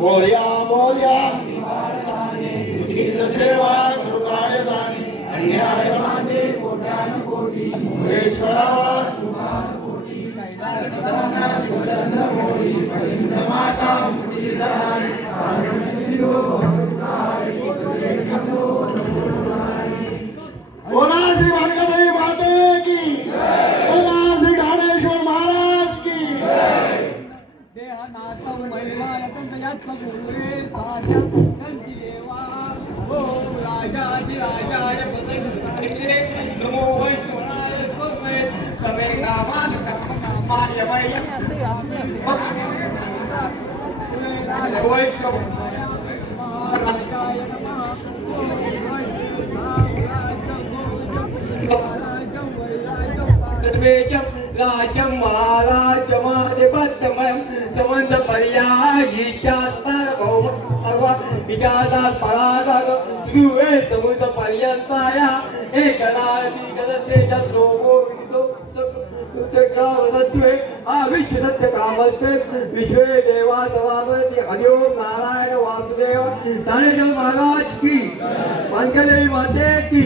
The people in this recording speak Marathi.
मोर्या मोर्या तुझीच सेवा कृपाय जाणी अन्याय माझे कोट्यान कोटी मोरेश्वरा तुमान कोटी शिवचंद्र मोरी परिंद्र माता मुठी जाणी कारुण्य सिंधू भक्ताय बोला श्री भानगरी माते की बोला श्री ढाणेश्वर महाराज की देहनाथ महिमा यतंत गुरुरे साध्या संती देवा ओम राजाधिराजाय पतंगसाय नमो वैष्णवाय स्वस्मे समे कामान कामनामाय वै वैष्णवाय महाराजाय नमः राजम महाराजमाधिपत्यमयं समंत पर्यायीच्या सार्वभौम सर्व विजाता परागत दुवे समुद्र पर्यंताया एकराजी गदते जत्रोगो विदो सत्य अविच्छिन्न कामत्वे विश्वे देवा सवागति हरिओम नारायण वासुदेव धनेश्वर महाराज की मंगले माते की